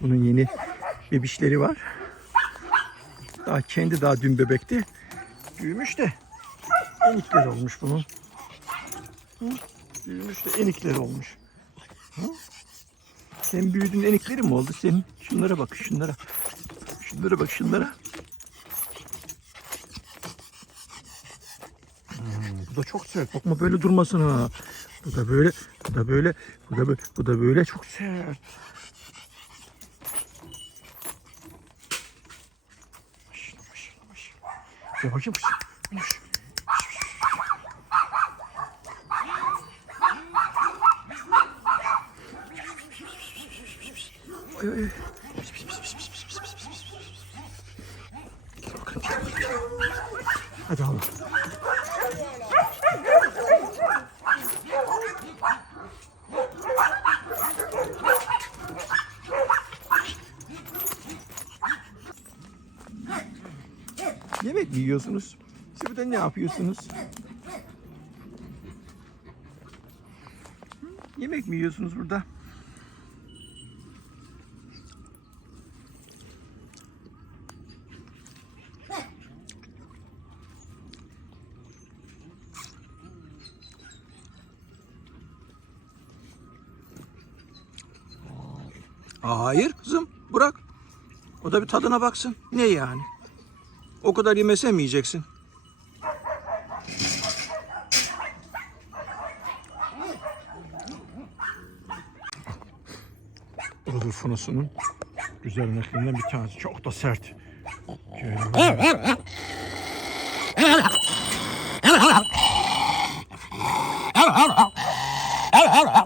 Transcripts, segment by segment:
Bunun yeni bebişleri var. Daha kendi daha dün bebekti. Büyümüş de enikler olmuş bunun. Hı? Büyümüş de enikleri olmuş. Hı? Sen büyüdün enikleri mi oldu senin? Şunlara bak şunlara. Şunlara bak şunlara. Hmm, bu da çok sert. Bakma böyle durmasın ha. Bu da böyle, bu da böyle, bu da böyle, bu da böyle çok sert. Gel bakayım. Oy oy. Hadi Allah. Mi yiyorsunuz? Siz burada ne yapıyorsunuz? Yemek mi yiyorsunuz burada? Hayır kızım bırak. O da bir tadına baksın. Ne yani? O kadar yemese mi yiyeceksin? Budur funusunun güzelliklerinden bir tanesi. Çok da sert.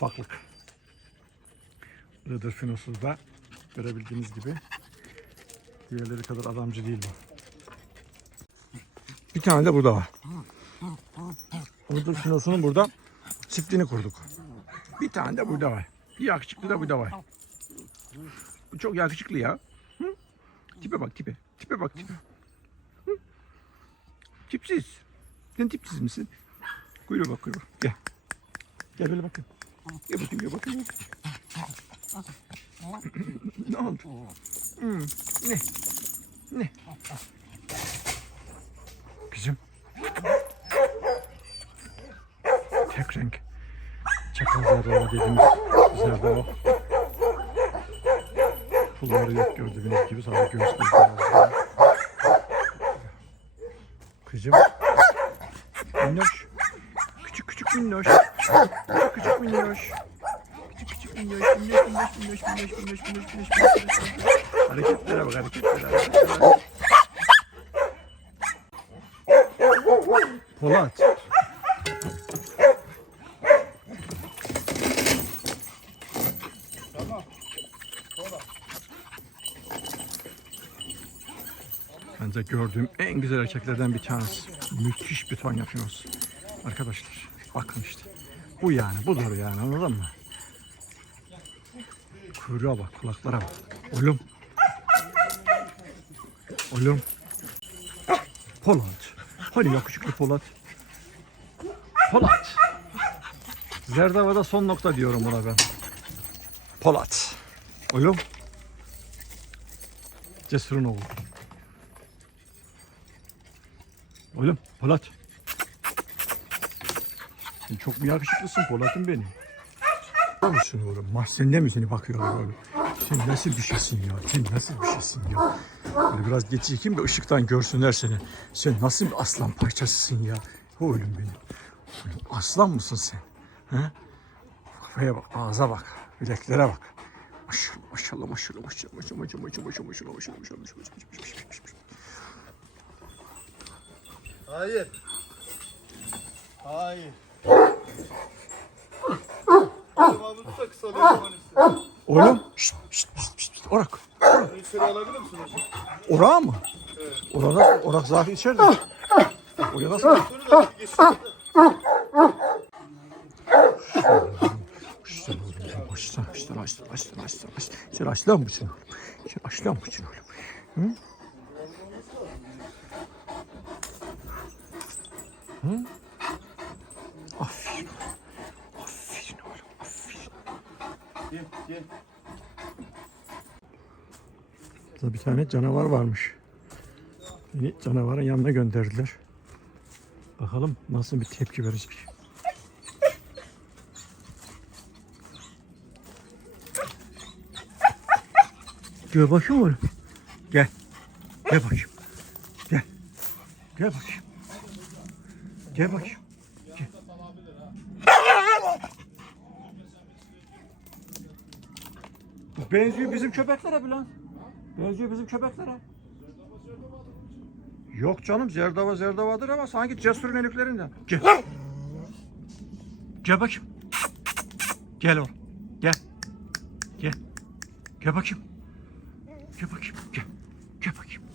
ufaklık. Iğdır finosuz da görebildiğiniz gibi diğerleri kadar adamcı değil bu. Bir tane de burada var. Iğdır finosunun burada çiftliğini kurduk. Bir tane de burada var. Bir yakışıklı da burada var. Bu çok yakışıklı ya. Hı? Tipe bak tipe. Tipe bak tipe. Hı? Tipsiz. Sen tipsiz misin? Kuyruğa bak kuyruğa. Gel. Gel böyle bakın. Gel bakayım ne oldu? Hmm, ne? Ne? Kızım. Tek renk. Çakal zerdeği dediğimiz zerdeği. Pulları yok gördüğünüz gibi sadece göğüsleri. Kızım. Minnoş. Küçük küçük minnoş. Küçük minnoş. Küçük küçük minnoş. Minnoş minnoş minnoş minnoş minnoş minnoş minnoş minnoş. Hareketlere bak hareketlere. hareketlere. Polat. Bence gördüğüm en güzel erkeklerden bir tanesi. Müthiş bir ton yapıyoruz. Arkadaşlar bakın işte. Bu yani budur yani anladın mı? Kuyruğa bak kulaklara bak. Oğlum. Oğlum. Polat. Hani yakışıklı Polat. Polat. Zerdava'da son nokta diyorum buna ben. Polat. Oğlum. Cesur'un oğlu. Oğlum Polat. Sen çok mu yakışıklısın Polat'ım benim. Biliyor musun oğlum? Mahzende mi seni bakıyorlar oğlum? Sen nasıl bir şeysin ya? Sen nasıl bir şeysin ya? Böyle biraz geç çekeyim de ışıktan görsünler seni. Sen nasıl bir aslan parçasısın ya? Oğlum benim. Oğlum aslan mısın sen? He? Kafaya bak, ağza bak, bileklere bak. Maşallah maşallah maşallah maşallah maşallah maşallah maşallah maşallah maşallah maşallah maşallah maşallah maşallah Hayır. Hayır. Cevabını da kısalıyor maalesef. Oğlum. Şşt, şşt, şşt, şşt. Orak. Ölçeri alabilir misin hocam? Orağı mı? Evet. Orak, orak zaten içeride. Oraya nasıl? Sonra da geçiyor. Açtın oğlum. Açtın, açtın, açtın, açtın, açtın. açtın. Sen aç lan bıçın oğlum. Sen aç lan bıçın oğlum. Hı? Hı? Burada bir tane canavar varmış. Beni canavarın yanına gönderdiler. Bakalım nasıl bir tepki verecek. Gel bakayım oğlum. Gel. Gel bakayım. Gel. Gel bakayım. Gel bakayım. Gel. Bu benziyor bizim köpeklere bile. Benziyor bizim köpeklere. Yok canım zerdava zerdavadır ama sanki cesurun eliklerinden. Gel. Gel bakayım. Gel oğlum. Gel. Gel. Gel bakayım. Gel bakayım.